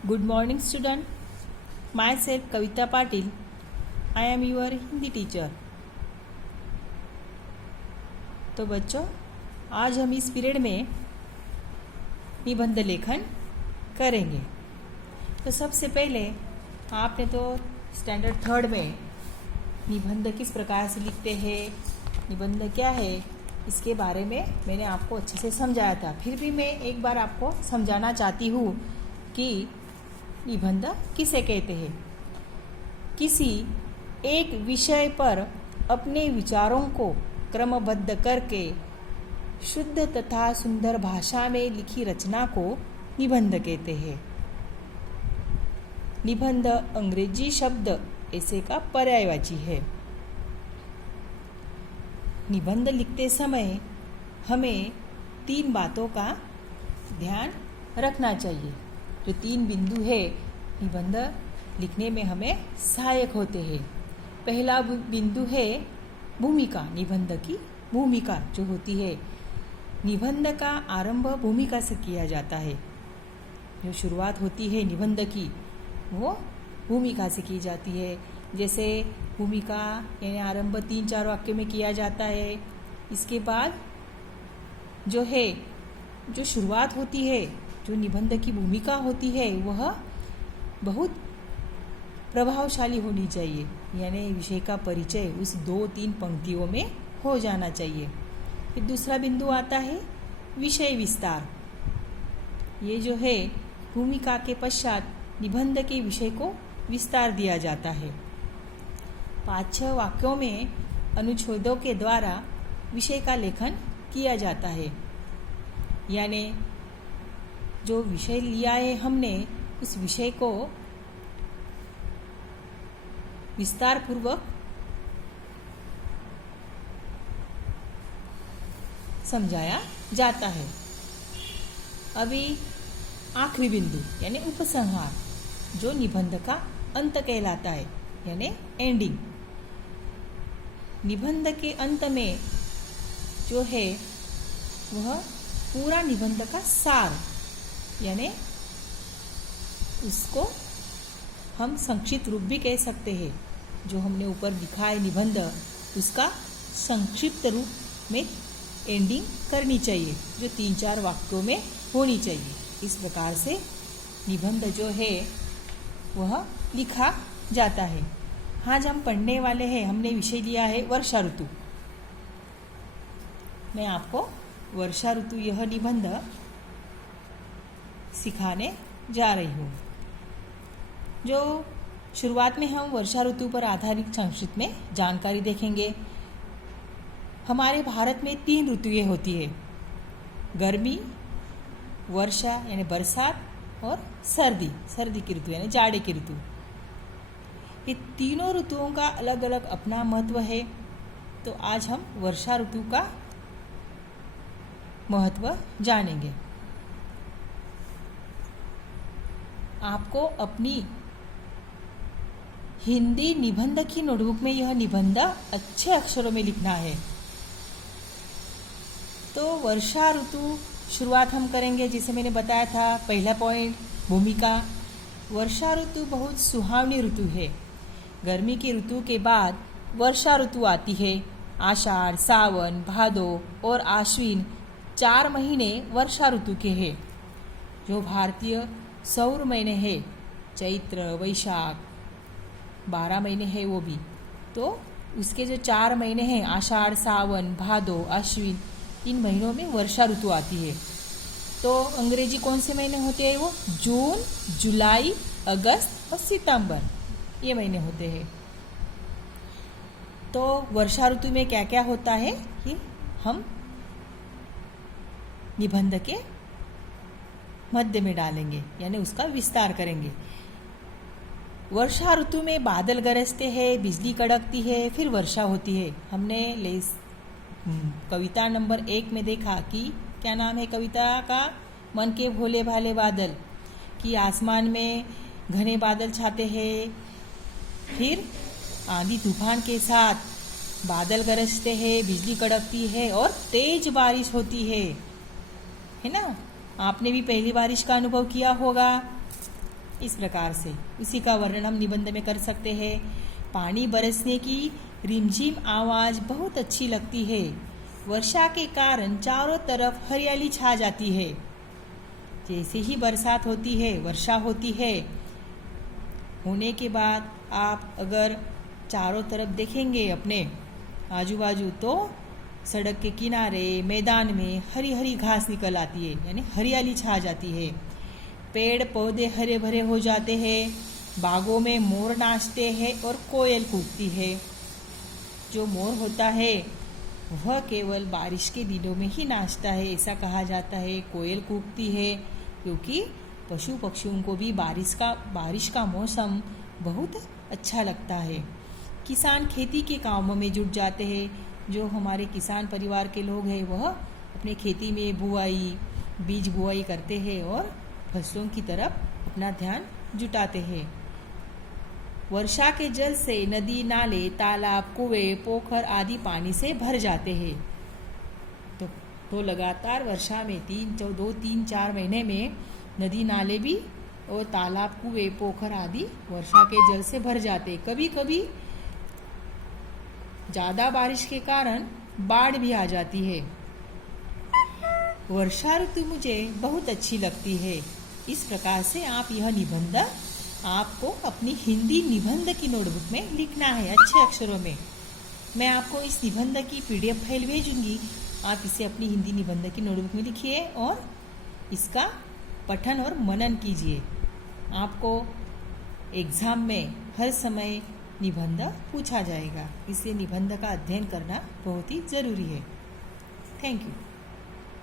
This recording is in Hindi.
Good morning, student. Myself Kavita Patil. I am your Hindi teacher. तो बच्चों, आज हम इस पीरियड में निबंध लेखन करेंगे। तो सबसे पहले आपने तो स्टैंडर्ड 3 में निबंध किस प्रकार से लिखते हैं, निबंध क्या है, इसके बारे में मैंने आपको अच्छे से समझाया था। फिर भी मैं एक बार आपको समझाना चाहती हूँ कि निबंध किसे कहते हैं। किसी एक विषय पर अपने विचारों को क्रमबद्ध करके शुद्ध तथा सुंदर भाषा में लिखी रचना को निबंध कहते हैं। निबंध अंग्रेजी शब्द ऐसे का पर्यायवाची है। निबंध लिखते समय हमें 3 बातों का ध्यान रखना चाहिए। जो 3 बिंदु है निबंध लिखने में हमें सहायक होते हैं। पहला बिंदु है भूमिका। निबंध की भूमिका जो होती है, निबंध का आरंभ भूमिका से किया जाता है। जो शुरुआत होती है निबंध की, वो भूमिका से की जाती है। जैसे भूमिका यानी आरंभ 3-4 वाक्य में किया जाता है। इसके बाद जो है, जो शुरुआत होती है, जो निबंध की भूमिका होती है, वह बहुत प्रभावशाली होनी चाहिए। यानी विषय का परिचय उस 2-3 पंक्तियों में हो जाना चाहिए। फिर दूसरा बिंदु आता है विषय विस्तार। ये जो है भूमिका के पश्चात निबंध के विषय को विस्तार दिया जाता है। 5-6 वाक्यों में अनुच्छेदों के द्वारा विषय का लेखन किया जाता है। यानी जो विषय लिया है हमने, उस विषय को विस्तार पूर्वक समझाया जाता है। अभी आखिरी बिंदु यानी उपसंहार, जो निबंध का अंत कहलाता है, यानी एंडिंग। निबंध के अंत में जो है वह पूरा निबंध का सार, यानी उसको हम संक्षिप्त रूप भी कह सकते हैं। जो हमने ऊपर लिखा है निबंध, उसका संक्षिप्त रूप में एंडिंग करनी चाहिए, जो 3-4 वाक्यों में होनी चाहिए। इस प्रकार से निबंध जो है वह लिखा जाता है। आज हम पढ़ने वाले हैं, हमने विषय लिया है वर्षा ऋतु। मैं आपको वर्षा ऋतु यह निबंध सिखाने जा रही हूँ। जो शुरुआत में हम वर्षा ऋतु पर आधारित संक्षिप्त में जानकारी देखेंगे। हमारे भारत में 3 ऋतुएं होती है, गर्मी, वर्षा यानी बरसात और सर्दी की ऋतु यानी जाड़े की ऋतु। ये तीनों ऋतुओं का अलग अलग अपना महत्व है। तो आज हम वर्षा ऋतु का महत्व जानेंगे। आपको अपनी हिंदी निबंध की नोटबुक में यह निबंध अच्छे अक्षरों में लिखना है। तो वर्षा ऋतु शुरुआत हम करेंगे, जिसे मैंने बताया था। पहला पॉइंट भूमिका। वर्षा ऋतु बहुत सुहावनी ऋतु है। गर्मी की ऋतु के बाद वर्षा ऋतु आती है। आषाढ़, सावन, भादो और आश्विन 4 महीने वर्षा ऋतु के हैं। जो भारतीय सौर महीने हैं, चैत्र, वैशाख 12 महीने हैं वो भी। तो उसके जो 4 महीने हैं, आषाढ़, सावन, भादो, आश्विन, इन महीनों में वर्षा ऋतु आती है। तो अंग्रेजी कौन से महीने होते हैं? वो जून, जुलाई, अगस्त और सितंबर, ये महीने होते हैं। तो वर्षा ऋतु में क्या क्या होता है कि हम निबंध के मध्य में डालेंगे, यानी उसका विस्तार करेंगे। वर्षा ऋतु में बादल गरजते हैं, बिजली कड़कती है, फिर वर्षा होती है। हमने कविता नंबर 1 में देखा कि क्या नाम है कविता का? मन के भोले भाले बादल। कि आसमान में घने बादल छाते हैं, फिर आंधी तूफान के साथ बादल गरजते हैं, बिजली कड़कती है और तेज बारिश होती है ना। आपने भी पहली बारिश का अनुभव किया होगा। इस प्रकार से उसी का वर्णन हम निबंध में कर सकते हैं। पानी बरसने की रिमझिम आवाज़ बहुत अच्छी लगती है। वर्षा के कारण चारों तरफ हरियाली छा जाती है। जैसे ही बरसात होती है, वर्षा होती है, होने के बाद आप अगर चारों तरफ देखेंगे अपने आजू बाजू, तो सड़क के किनारे मैदान में हरी हरी घास निकल आती है, यानी हरियाली छा जाती है। पेड़ पौधे हरे भरे हो जाते हैं, बागों में मोर नाचते हैं और कोयल कूकती है। जो मोर होता है वह केवल बारिश के दिनों में ही नाचता है, ऐसा कहा जाता है। कोयल कूकती है क्योंकि पशु पक्षियों को भी बारिश का मौसम बहुत अच्छा लगता है। किसान खेती के कामों में जुट जाते हैं। जो हमारे किसान परिवार के लोग हैं वह अपने खेती में बीज बुआई करते हैं और फसलों की तरफ अपना ध्यान जुटाते हैं। वर्षा के जल से नदी, नाले, तालाब, कुएं, पोखर आदि पानी से भर जाते हैं। तो लगातार वर्षा में 3-4 महीने में नदी, नाले भी और तालाब, कुएं, पोखर आदि वर्षा के जल से भर जाते हैं। कभी कभी ज़्यादा बारिश के कारण बाढ़ भी आ जाती है। वर्षा ऋतु मुझे बहुत अच्छी लगती है। इस प्रकार से आप यह निबंध आपको अपनी हिंदी निबंध की नोटबुक में लिखना है अच्छे अक्षरों में। मैं आपको इस निबंध की PDF फाइल भेजूंगी। आप इसे अपनी हिंदी निबंध की नोटबुक में लिखिए और इसका पठन और मनन कीजिए। आपको एग्ज़ाम में हर समय निबंध पूछा जाएगा, इसलिए निबंध का अध्ययन करना बहुत ही ज़रूरी है। Thank you.